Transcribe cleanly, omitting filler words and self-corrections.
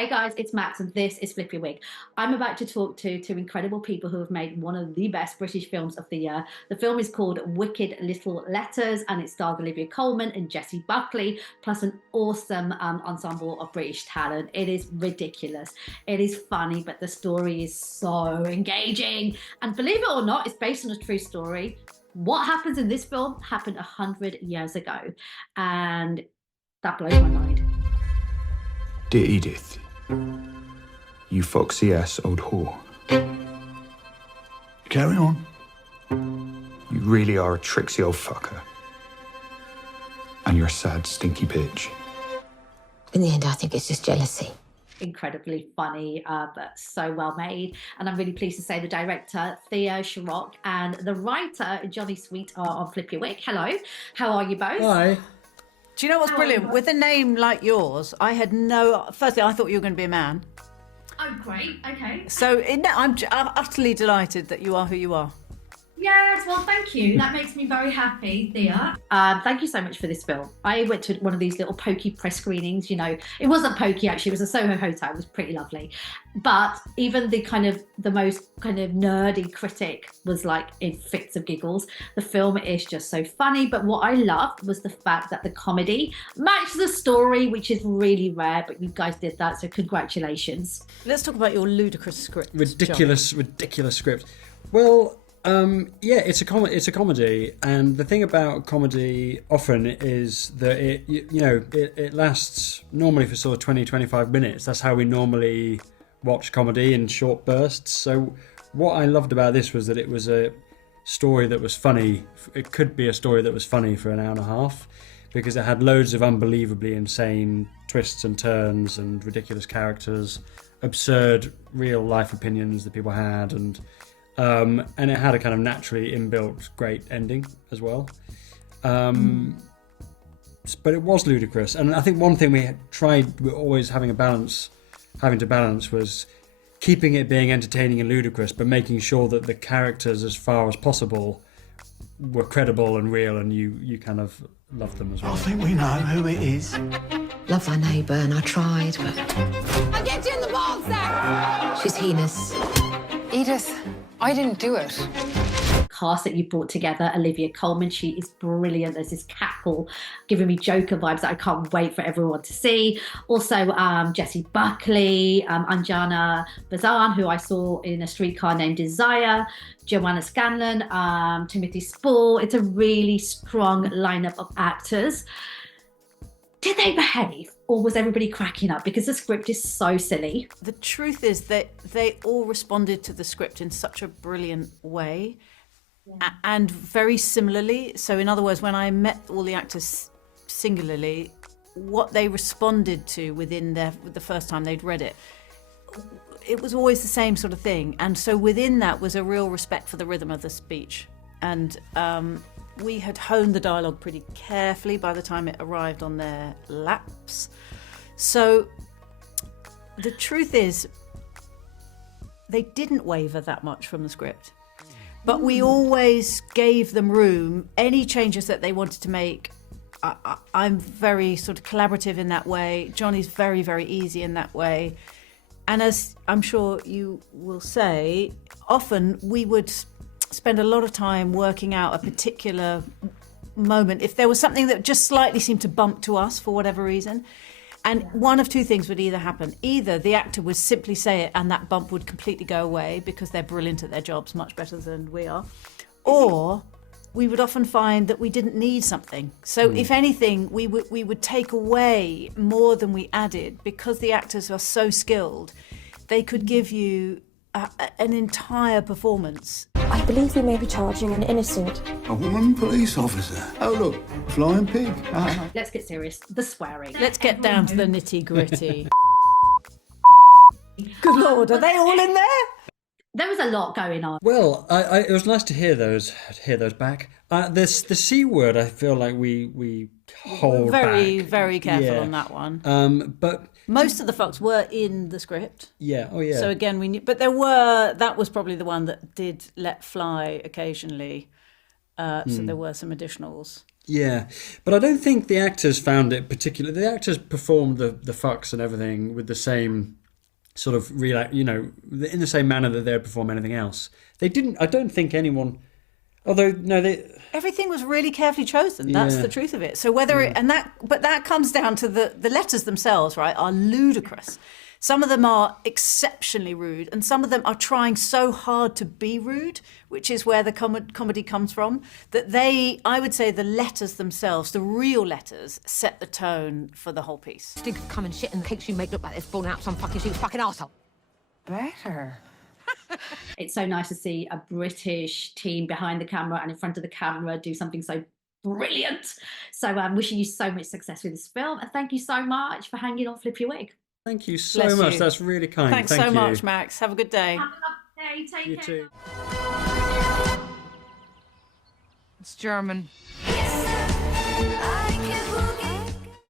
Hey guys, it's Max and this is Flip Your Wig. I'm about to talk to two incredible people who have made one of the best British films of the year. The film is called Wicked Little Letters and it stars Olivia Colman and Jessie Buckley, plus an awesome ensemble of British talent. It is ridiculous. It is funny, but the story is so engaging. And believe it or not, it's based on a true story. What happens in this film happened 100 years ago. And that blows my mind. Dear Edith, you foxy ass old whore. Carry on. You really are a tricksy old fucker. And you're a sad, stinky bitch. In the end, I think it's just jealousy. Incredibly funny, but so well made. And I'm really pleased to say the director, Thea Sharrock, and the writer, Jonny Sweet, are on Flip Your Wig. Hello, how are you both? Hi. Do you know what's brilliant? With a name like yours, I had firstly, I thought you were going to be a man. Oh, great, okay. So I'm utterly delighted that you are who you are. Yes, well, thank you. That makes me very happy, Thea. Thank you so much for this film. I went to one of these little pokey press screenings, you know. It wasn't pokey, actually. It was a Soho hotel. It was pretty lovely. But even the most kind of nerdy critic was like in fits of giggles. The film is just so funny. But what I loved was the fact that the comedy matched the story, which is really rare. But you guys did that, so congratulations. Let's talk about your ludicrous script. Ridiculous script. Well, yeah, it's a comedy, and the thing about comedy often is that it lasts normally for sort of 20-25 minutes. That's how we normally watch comedy in short bursts. So what I loved about this was that it was a story that was funny. It could be a story that was funny for an hour and a half because it had loads of unbelievably insane twists and turns and ridiculous characters, absurd real life opinions that people had, and it had a kind of naturally inbuilt great ending as well. But it was ludicrous. And I think one thing we were always having to balance was keeping it being entertaining and ludicrous, but making sure that the characters, as far as possible, were credible and real, and you kind of loved them as well. I think we know who it is. Love thy neighbour, and I tried, but I'll get you in the ball sack! she's heinous. Edith, I didn't do it. Cast that you brought together, Olivia Colman, she is brilliant. There's this cackle giving me Joker vibes that I can't wait for everyone to see. Also, Jessie Buckley, Anjana Vasan, who I saw in A Streetcar Named Desire, Joanna Scanlan, Timothy Spall. It's a really strong lineup of actors. Did they behave, or was everybody cracking up? Because the script is so silly. The truth is that they all responded to the script in such a brilliant way, and very similarly. So in other words, when I met all the actors singularly, what they responded to within the first time they'd read it, it was always the same sort of thing. And so within that was a real respect for the rhythm of the speech. And we had honed the dialogue pretty carefully by the time it arrived on their laps. So the truth is, they didn't waver that much from the script. But we always gave them room. Any changes that they wanted to make, I'm very sort of collaborative in that way. Johnny's very, very easy in that way. And as I'm sure you will say, often we would spend a lot of time working out a particular moment. If there was something that just slightly seemed to bump to us for whatever reason, and one of two things would either happen. Either the actor would simply say it and that bump would completely go away because they're brilliant at their jobs, much better than we are, or we would often find that we didn't need something. So if anything, we would take away more than we added because the actors are so skilled. They could give you an entire performance. I believe we may be charging an innocent. A woman police officer. Oh, look, flying pig. Let's get serious. The swearing. Let's get down to the nitty gritty. Good Lord, are they all in there? There was a lot going on. Well, it was nice to hear those back. The C word, I feel like we hold very, back. very careful Yeah. on that one. But most of the fucks were in the script. yeah, oh yeah. So again, we knew, but that was probably the one that did let fly occasionally. So there were some additionals. Yeah, but I don't think the actors found it particular. The actors performed the fucks and everything with the same sort of in the same manner that they'd perform anything else. They didn't. I don't think anyone. Although no, everything was really carefully chosen. That's the truth of it. So but that comes down to the letters themselves, right? Are ludicrous. Some of them are exceptionally rude, and some of them are trying so hard to be rude, which is where the comedy comes from. That I would say, the letters themselves, the real letters, set the tone for the whole piece. Think of coming shit and cakes you make look like they've fallen out some fucking shoot, fucking arsehole. Better. It's so nice to see a British team behind the camera and in front of the camera do something so brilliant. So I'm wishing you so much success with this film, and thank you so much for hanging on Flip Your Wig. Thank you so much. That's really kind. Thanks so much, Max. Have a good day. Have a lovely day. Take You care. too. It's German. I can